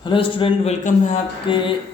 Hello student, welcome है आपके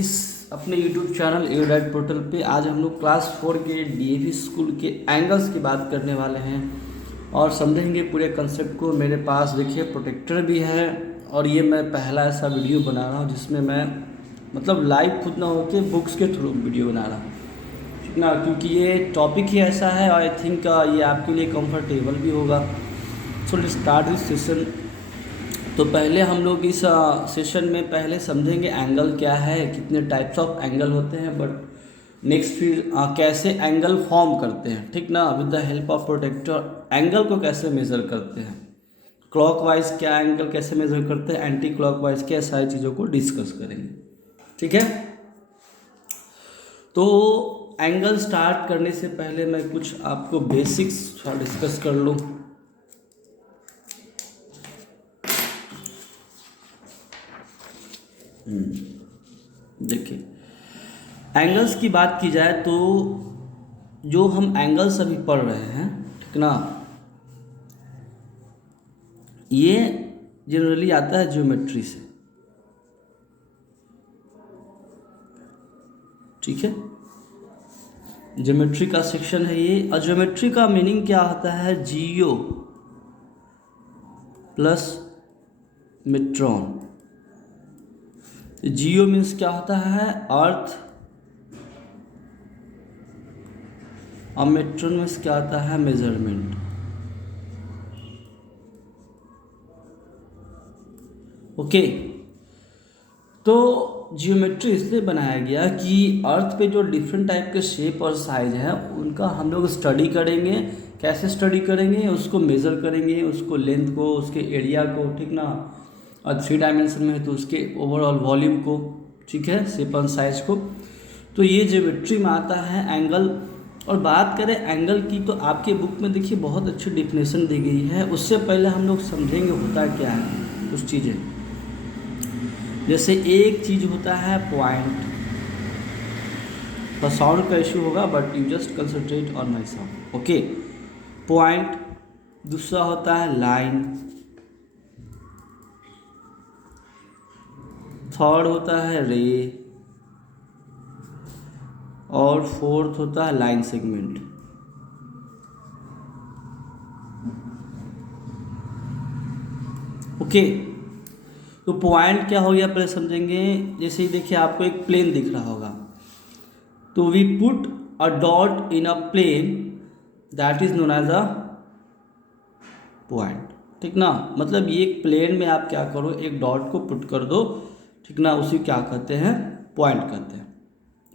इस अपने यूट्यूब चैनल एडाइट पोर्टल पे। आज हम लोग क्लास 4 के डीएवी स्कूल के एंगल्स की बात करने वाले हैं और समझेंगे पूरे कंसेप्ट को। मेरे पास देखिए प्रोटेक्टर भी है और ये मैं पहला ऐसा वीडियो बना रहा हूँ जिसमें मैं मतलब लाइव खुद ना होके बुक्स के थ्रू वीडियो बना रहा हूँ, ठीक ना, क्योंकि ये टॉपिक ही ऐसा है। आई थिंक ये आपके लिए कंफर्टेबल भी होगा। So let's start this session. तो पहले हम लोग इस सेशन में पहले समझेंगे एंगल क्या है, कितने टाइप्स ऑफ एंगल होते हैं, बट नेक्स्ट फिर कैसे एंगल फॉर्म करते हैं, ठीक ना, with the help of protractor angle को कैसे मेज़र करते हैं, क्लॉकवाइज क्या एंगल कैसे मेज़र करते हैं, एंटी क्लॉकवाइज क्या, सारी चीज़ों को डिस्कस करेंगे, ठीक है। तो एंगल स्टार्ट करने से पहले मैं कुछ आपको बेसिक्स थोड़ा डिस्कस कर लूँ। देखिए, एंगल्स की बात की जाए तो जो हम एंगल्स अभी पढ़ रहे हैं, ठीक ना, ये जनरली आता है ज्योमेट्री से, ठीक है। ज्योमेट्री का सेक्शन है ये। और ज्योमेट्री का मीनिंग क्या होता है? जियो प्लस मेट्रॉन। जियो मीन्स क्या होता है? अर्थ, और मेट्रॉन मीन्स क्या होता है? मेजरमेंट। ओके, तो जियोमेट्री इसलिए बनाया गया कि अर्थ पे जो डिफरेंट टाइप के शेप और साइज हैं उनका हम लोग स्टडी करेंगे। कैसे स्टडी करेंगे? उसको मेज़र करेंगे, उसको लेंथ को, उसके एरिया को, ठीक ना, और 3 डायमेंशन में है तो उसके ओवरऑल वॉल्यूम को, ठीक है, शेप और साइज को। तो ये जियोमेट्री में आता है एंगल। और बात करें एंगल की तो आपके बुक में देखिए बहुत अच्छी डिफिनेशन दी गई है। उससे पहले हम लोग समझेंगे होता क्या है कुछ चीज़ें। जैसे एक चीज़ होता है पॉइंट, तो साउंड का इशू होगा but you just concentrate on my sound, okay. Point. दूसरा होता है लाइन। थर्ड होता है रे। और फोर्थ होता है लाइन सेगमेंट। ओके, तो पॉइंट क्या हो गया पहले समझेंगे। जैसे ही देखिए आपको एक प्लेन दिख रहा होगा, तो we put a dot in a plane, that is known as a point, ठीक ना। मतलब ये एक प्लेन में आप क्या करो, एक डॉट को पुट कर दो, ठीक ना, उसी क्या कहते हैं? पॉइंट कहते हैं,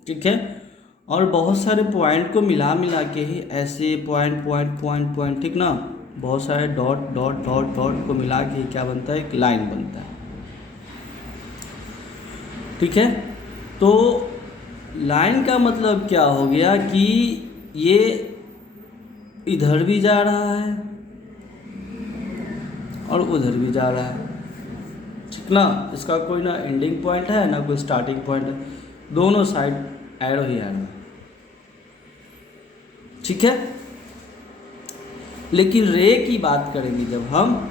ठीक है। और बहुत सारे पॉइंट को मिला मिला के ही ऐसे पॉइंट पॉइंट पॉइंट पॉइंट, ठीक ना, बहुत सारे डॉट डॉट डॉट डॉट को मिला के क्या बनता है? एक लाइन बनता है, ठीक है। तो लाइन का मतलब क्या हो गया कि ये इधर भी जा रहा है और उधर भी जा रहा है, ठीक ना। इसका कोई ना एंडिंग पॉइंट है ना कोई स्टार्टिंग पॉइंट है, दोनों साइड एरो ही एरो है, ठीक है। लेकिन रे की बात करेंगे जब हम,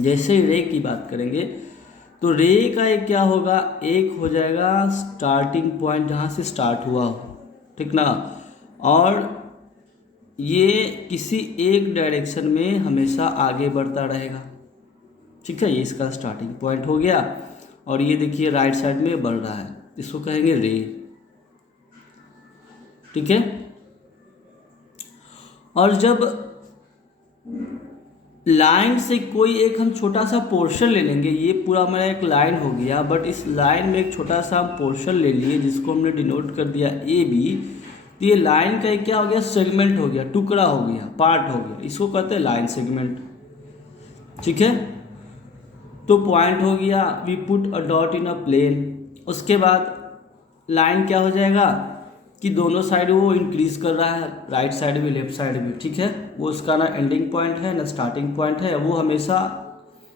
जैसे ही रे की बात करेंगे तो रे का एक क्या होगा? एक हो जाएगा स्टार्टिंग पॉइंट जहाँ से स्टार्ट हुआ हो, ठीक ना, और ये किसी एक डायरेक्शन में हमेशा आगे बढ़ता रहेगा, ठीक है। ये इसका स्टार्टिंग पॉइंट हो गया। और ये देखिए राइट साइड में बढ़ रहा है, इसको कहेंगे रे, ठीक है। और जब लाइन से कोई एक हम छोटा सा पोर्शन ले लेंगे, ये पूरा मेरा एक लाइन हो गया, बट इस लाइन में एक छोटा सा पोर्शन ले लिए जिसको हमने डिनोट कर दिया ए बी, तो ये लाइन का एक क्या हो गया? सेगमेंट हो गया, टुकड़ा हो गया, पार्ट हो गया, इसको कहते हैं लाइन सेगमेंट, ठीक है। तो पॉइंट हो गया, we put a dot in a plane. उसके बाद लाइन क्या हो जाएगा कि दोनों साइड वो इंक्रीज कर रहा है, राइट साइड भी लेफ्ट साइड भी, ठीक है। वो उसका ना एंडिंग पॉइंट है ना स्टार्टिंग पॉइंट है, वो हमेशा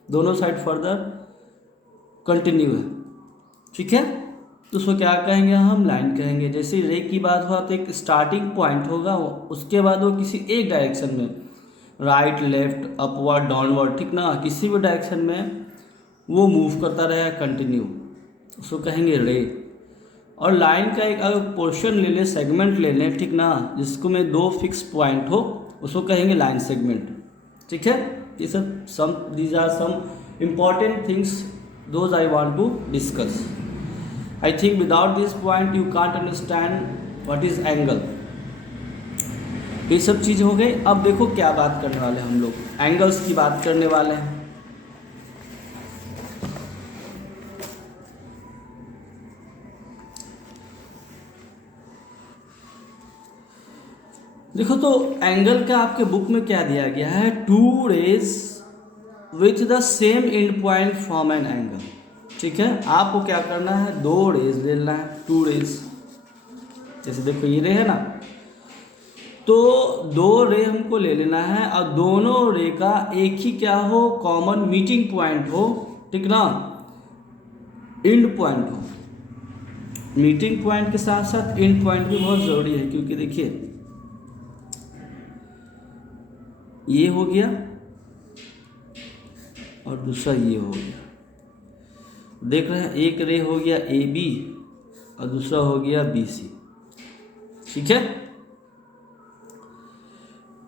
दोनों साइड फर्दर कंटिन्यू है, ठीक है। तो उसको क्या कहेंगे? हम लाइन कहेंगे। जैसे रे की बात हुआ तो एक स्टार्टिंग पॉइंट होगा, उसके बाद वो किसी एक डायरेक्शन में, राइट लेफ्ट अपवर्ड डाउनवर्ड, ठीक ना, किसी भी डायरेक्शन में वो मूव करता रहेगा कंटिन्यू, उसको कहेंगे रे। और लाइन का एक अगर पोर्शन ले लें, सेगमेंट ले लें, ठीक ना, जिसको में दो फिक्स पॉइंट हो, उसको कहेंगे लाइन सेगमेंट। ठीक है, ये सब these are some important things those I want to discuss. I think without this point you can't understand what is angle. ये सब चीज़ हो गई। अब देखो क्या बात करने वाले हैं हम लोग, एंगल्स की बात करने वाले हैं। देखो तो एंगल का आपके बुक में क्या दिया गया है, two rays with the same end point form an angle. ठीक है, आपको क्या करना है, दो रेज लेना है, टू रेज। जैसे देखो ये रे है ना, तो दो रे हमको ले लेना है और दोनों रे का एक ही क्या हो, कॉमन मीटिंग पॉइंट हो, ठीक ना, एंड पॉइंट हो। मीटिंग पॉइंट के साथ साथ एंड पॉइंट भी बहुत ज़रूरी है, क्योंकि देखिए ये हो गया और दूसरा ये हो गया। देख रहे हैं, एक रे हो गया ए बी और दूसरा हो गया बी सी। ठीक है,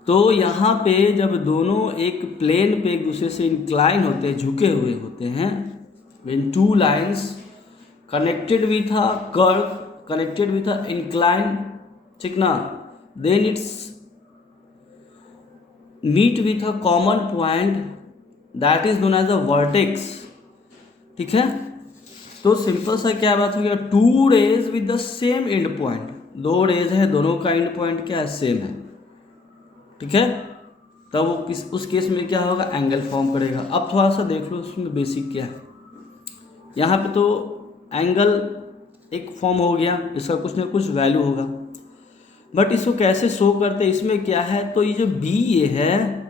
तो यहाँ पे जब दोनों एक प्लेन पे एक दूसरे से इंक्लाइन होते हैं, झुके हुए होते हैं, when two lines connected with a curve, connected with a incline, ठीक ना, then it's meet with a common point that is known as a vertex. ठीक है, तो सिंपल सा क्या बात हो गया, two rays with the same end point. दो रेज है, दोनों का एंड पॉइंट क्या है, सेम है। ठीक है, तब वो उस केस में क्या होगा, एंगल फॉर्म करेगा। अब थोड़ा सा देख लो उसमें बेसिक क्या है। यहाँ पे तो एंगल एक फॉर्म हो गया, इसका कुछ ना कुछ वैल्यू होगा, बट इसको कैसे शो करते हैं, इसमें क्या है, तो ये जो बी ए है,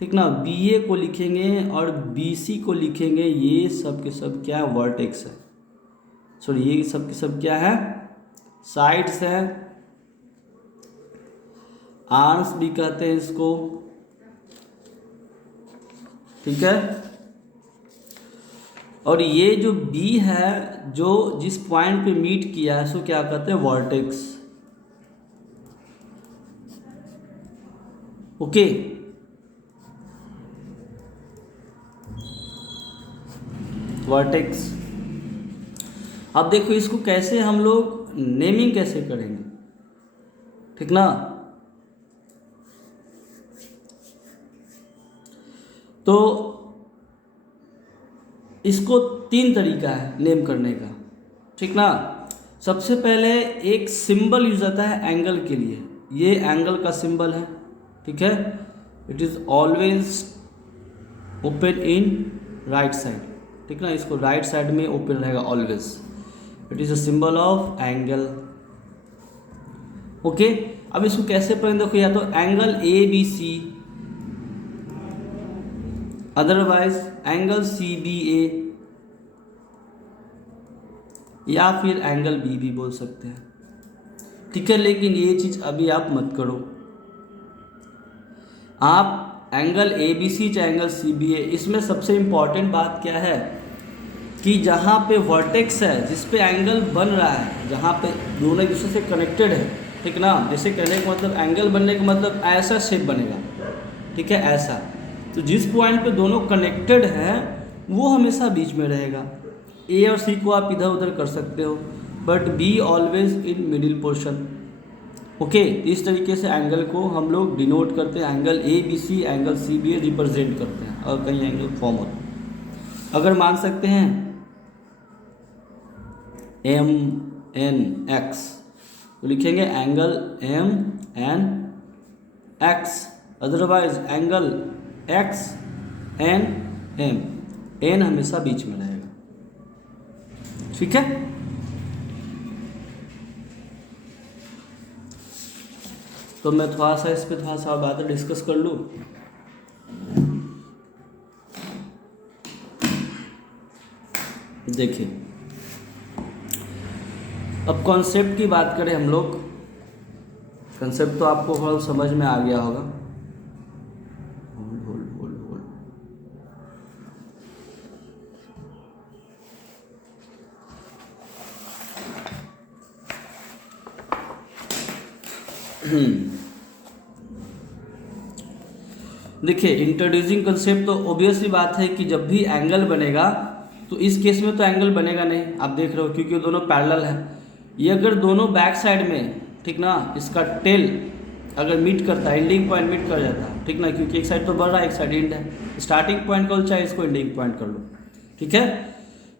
ठीक ना, बी ए को लिखेंगे और बी सी को लिखेंगे, ये सब के सब क्या है, वर्टेक्स है। सॉरी, ये सब के सब क्या है, साइड्स है, आर्म्स भी कहते हैं इसको। ठीक है, और ये जो बी है, जो जिस पॉइंट पे मीट किया है, इसको क्या कहते हैं, वर्टेक्स। Okay, vertex. अब देखो इसको कैसे हम लोग नेमिंग कैसे करेंगे, ठीक ना। तो इसको तीन तरीका है नेम करने का, ठीक ना। सबसे पहले एक सिंबल यूज आता है एंगल के लिए, ये एंगल का सिंबल है, ठीक है। It is always open in right side, ठीक ना, इसको राइट साइड में ओपन रहेगा always. It is a symbol of angle. Okay, अब इसको कैसे पढ़ेंगे, देखो, या तो angle A B C, otherwise angle C B A, या फिर एंगल बी भी बोल सकते हैं, ठीक है। लेकिन ये चीज़ अभी आप मत करो, आप एंगल ए बी सी चाहे एंगल सी बी ए, इसमें सबसे इम्पॉर्टेंट बात क्या है कि जहाँ पे वर्टेक्स है, जिस पे एंगल बन रहा है, जहाँ पे दोनों एक दूसरे से कनेक्टेड है, ठीक ना। जैसे कहने का मतलब एंगल बनने का मतलब ऐसा शेप बनेगा, ठीक है, ऐसा। तो जिस पॉइंट पे दोनों कनेक्टेड हैं वो हमेशा बीच में रहेगा। ए और सी को आप इधर उधर कर सकते हो, but be always in middle portion. Okay, इस तरीके से एंगल को हम लोग डिनोट करते हैं, angle A B C, angle C B A represent करते हैं, और कहीं एंगल फॉर्म होते हैं। अगर मान सकते हैं एम एन एक्स, तो लिखेंगे angle M N X, otherwise angle X N M, N हमेशा बीच में रहेगा, ठीक है। तो मैं थोड़ा सा इस पे थोड़ा सा बात डिस्कस कर लूँ। देखिए, अब कॉन्सेप्ट की बात करें हम लोग, कॉन्सेप्ट तो आपको थोड़ा समझ में आ गया होगा। देखिए इंट्रोड्यूसिंग कंसेप्ट तो ऑब्वियसली बात है कि जब भी एंगल बनेगा तो इस केस में तो एंगल बनेगा नहीं, आप देख रहे हो, क्योंकि दोनों पैरेलल है। ये अगर दोनों बैक साइड में, ठीक ना, इसका टेल अगर मीट करता है, एंडिंग पॉइंट मीट कर जाता है, ठीक ना, क्योंकि एक साइड तो बढ़ रहा है एक साइड एंड है, स्टार्टिंग पॉइंट कर लो चाहे इसको एंडिंग पॉइंट कर लो, ठीक है।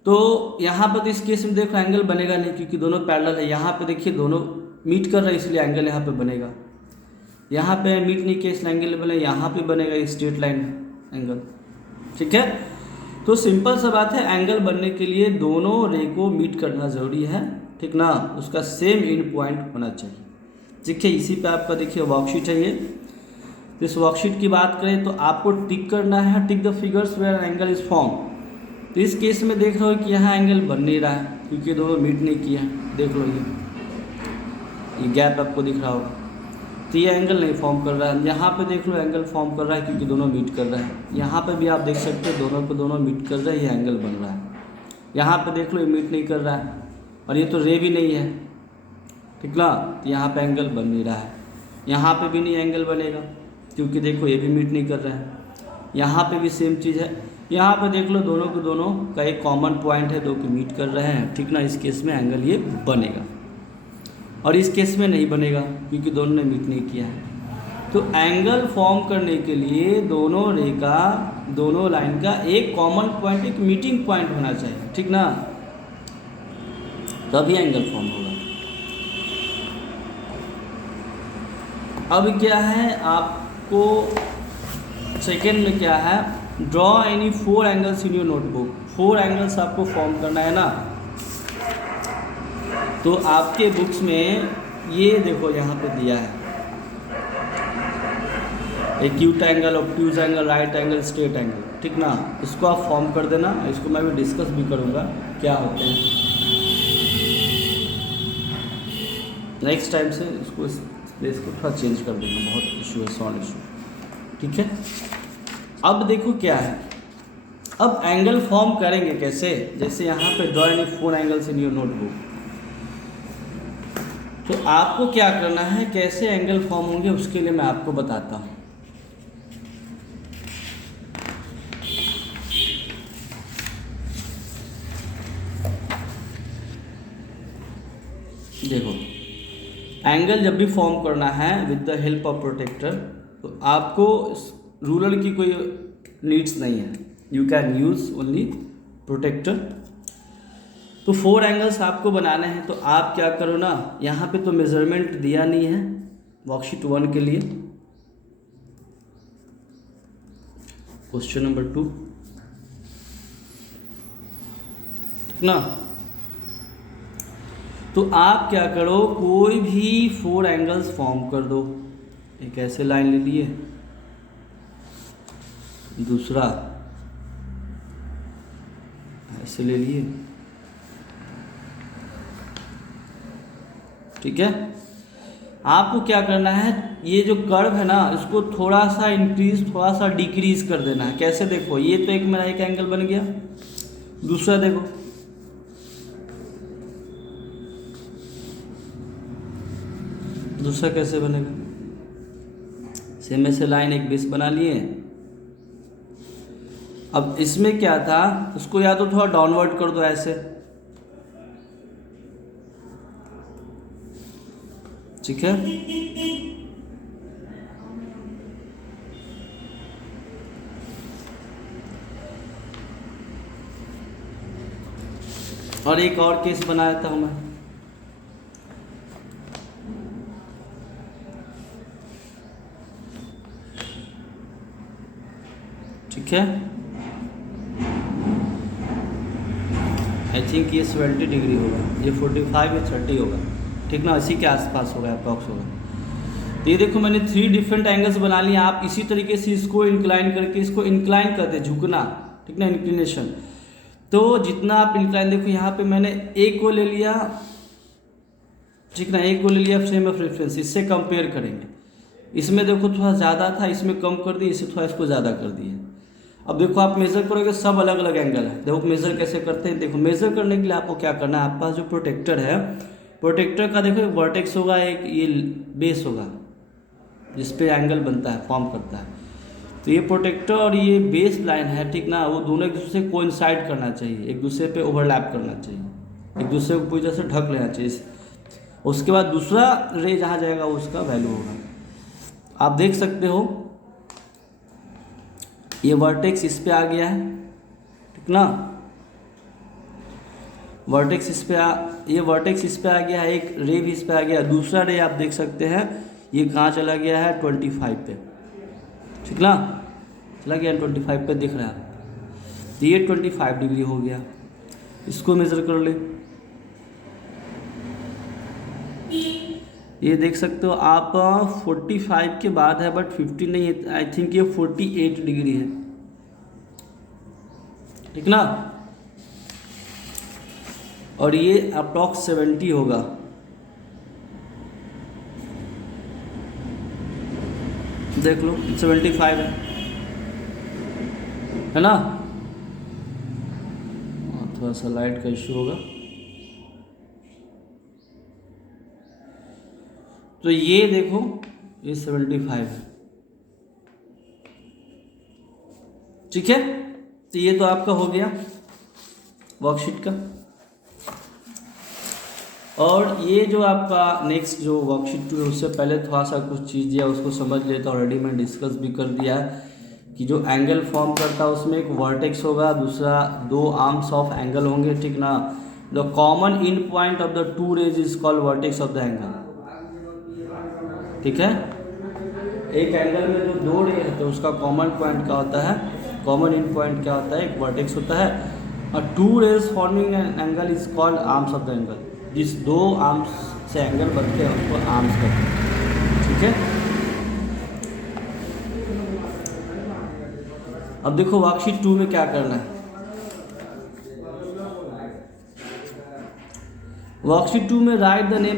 तो यहाँ पर तो इस केस में देखो एंगल बनेगा नहीं क्योंकि दोनों पैरेलल है। यहाँ पे देखिए दोनों मीट कर रहे हैं इसलिए एंगल यहाँ पे बनेगा। यहाँ पे मीट नहीं किया इसलिए एंगल बने, यहाँ पे बनेगा, ये स्ट्रेट लाइन एंगल, ठीक है। तो सिंपल सा बात है, एंगल बनने के लिए दोनों रे को मीट करना ज़रूरी है, ठीक ना, उसका सेम एंड पॉइंट होना चाहिए। देखिए इसी पे आपका देखिए वर्कशीट है ये। तो इस वर्कशीट की बात करें तो आपको टिक करना है, tick the figures where angle is form. तो इस केस में देख रहे हो कि यहाँ एंगल बन नहीं रहा है क्योंकि दोनों मीट नहीं किया है, देख लो ये गैप आपको दिख रहा होगा, तो ये एंगल नहीं फॉर्म कर रहा है। यहाँ पे देख लो एंगल फॉर्म कर रहा है क्योंकि दोनों मीट कर रहे हैं। यहाँ पे भी आप देख सकते हो दोनों पे दोनों मीट कर रहे हैं, ये एंगल बन रहा है। यहाँ पे देख लो ये मीट नहीं कर रहा है और ये तो रे भी नहीं है, ठीक ना, तो यहाँ पे एंगल बन नहीं रहा है। यहाँ पे भी नहीं एंगल बनेगा क्योंकि देखो ये भी मीट नहीं कर रहा है। यहाँ पे भी सेम चीज़ है। यहाँ पे देख लो दोनों को दोनों का एक कॉमन पॉइंट है, दो के मीट कर रहे हैं, ठीक ना, इस केस में एंगल ये बनेगा। और इस केस में नहीं बनेगा क्योंकि दोनों ने मीट नहीं किया है। तो एंगल फॉर्म करने के लिए दोनों रे का, दोनों लाइन का एक कॉमन पॉइंट, एक मीटिंग पॉइंट होना चाहिए, ठीक ना, तभी एंगल फॉर्म होगा। अब क्या है आपको सेकेंड में क्या है, draw any 4 angles in your notebook. 4 angles आपको फॉर्म करना है ना। तो आपके बुक्स में ये देखो यहाँ पे दिया है acute angle, obtuse angle, right angle, straight angle, ठीक ना, इसको आप फॉर्म कर देना। इसको मैं भी डिस्कस भी करूँगा क्या होते हैं नेक्स्ट टाइम से। इसको इस प्लेस को थोड़ा चेंज कर देना, बहुत इशू है, साउंड इशू, ठीक है। अब देखो क्या है, अब एंगल फॉर्म करेंगे कैसे, जैसे यहाँ पे draw any 4 angles in your notebook. तो आपको क्या करना है, कैसे एंगल फॉर्म होंगे उसके लिए मैं आपको बताता हूँ। देखो एंगल जब भी फॉर्म करना है with the help of protractor, तो आपको रूलर की कोई नीड्स नहीं है, you can use only protractor. तो 4 एंगल्स आपको बनाने हैं। तो आप क्या करो ना, यहाँ पे तो मेजरमेंट दिया नहीं है वर्कशीट 1 के लिए। क्वेश्चन नंबर 2, ठीक ना। तो आप क्या करो, कोई भी 4 एंगल्स फॉर्म कर दो। एक ऐसे लाइन ले लिए, दूसरा ऐसे ले लिए, ठीक है। आपको क्या करना है, ये जो कर्व है ना इसको थोड़ा सा इंक्रीज, थोड़ा सा डिक्रीज कर देना है। कैसे, देखो ये तो एक मेरा एक एंगल बन गया, दूसरा देखो दूसरा कैसे बनेगा, सेम ऐसे लाइन एक बेस बना लिए। अब इसमें क्या था, उसको या तो थोड़ा डाउनवर्ड कर दो ऐसे, ठीक है, और एक और केस बनाया था मैं, ठीक है। आई थिंक ये 70 डिग्री होगा, ये 45 या 30 होगा, ठीक ना, इसी के आसपास होगा, अप्रॉक्स होगा। तो ये देखो मैंने 3 डिफरेंट एंगल्स बना लिए। आप इसी तरीके से इसको इंक्लाइन करके, इसको इंक्लाइन करते, झुकना, ठीक ना, इंक्लिनेशन। तो जितना आप इंक्लाइन, देखो यहाँ पे मैंने एक को ले लिया, ठीक ना, एक को ले लिया फ्रेम ऑफ रेफरेंस, इससे कंपेयर करेंगे। इसमें देखो थोड़ा ज़्यादा था, इसमें कम कर दिए, इससे थोड़ा इसको ज़्यादा कर दिए। अब देखो आप मेज़र करोगे, सब अलग अलग एंगल है। देखो मेज़र कैसे करते हैं, देखो मेज़र करने के लिए आपको क्या करना है, आपके पास जो प्रोटेक्टर है, प्रोटेक्टर का देखो एक वर्टेक्स होगा, एक ये बेस होगा जिस पे एंगल बनता है, फॉर्म करता है। तो ये प्रोटेक्टर और ये बेस लाइन है, ठीक ना, वो दोनों एक दूसरे से कोइंसाइड करना चाहिए, एक दूसरे पे ओवरलैप करना चाहिए, एक दूसरे को पूरी तरह से ढक लेना चाहिए। उसके बाद दूसरा रे जहाँ जाएगा उसका वैल्यू होगा। आप देख सकते हो ये वर्टेक्स इस पे आ गया है, ठीक ना, वर्टेक्स इस पे ये वर्टेक्स इस पे आ गया है, एक रे भी इस पे आ गया है। दूसरा रे आप देख सकते हैं ये कहाँ चला गया है, 25 पे, ठीक ना, चला गया 25 पे, दिख रहा है। तो ये 25 डिग्री हो गया, इसको मेज़र कर ले। ये देख सकते हो आप 45 के बाद है, बट 50 नहीं है, आई थिंक ये 48 डिग्री है, ठीक ना, और ये अप्रॉक्स 70 होगा। देख लो 75 है ना। थोड़ा सा लाइट का इश्यू होगा। तो ये देखो ये 75 है, ठीक है। तो ये तो आपका हो गया वर्कशीट का। और ये जो आपका नेक्स्ट जो वर्कशीट 2 है, उससे पहले थोड़ा सा कुछ चीज़ दिया उसको समझ लेता। ऑलरेडी मैं डिस्कस भी कर दिया है कि जो एंगल फॉर्म करता है उसमें एक वर्टेक्स होगा, दूसरा 2 आर्म्स ऑफ एंगल होंगे, ठीक ना। The common in point of the 2 rays is called vertex of the angle, ठीक है। एक एंगल में जो 2 रे है तो उसका कॉमन पॉइंट क्या होता है, कॉमन इन पॉइंट क्या होता है, एक वर्टेक्स होता है। और 2 rays forming an angle is called arms of the angle. जिस 2 आर्म्स से एंगल बनते हैं उसको आर्म्स कहते हैं, ठीक है। अब देखो वर्कशीट 2 में क्या करना है। वर्कशीट 2 में राइट द नेम्स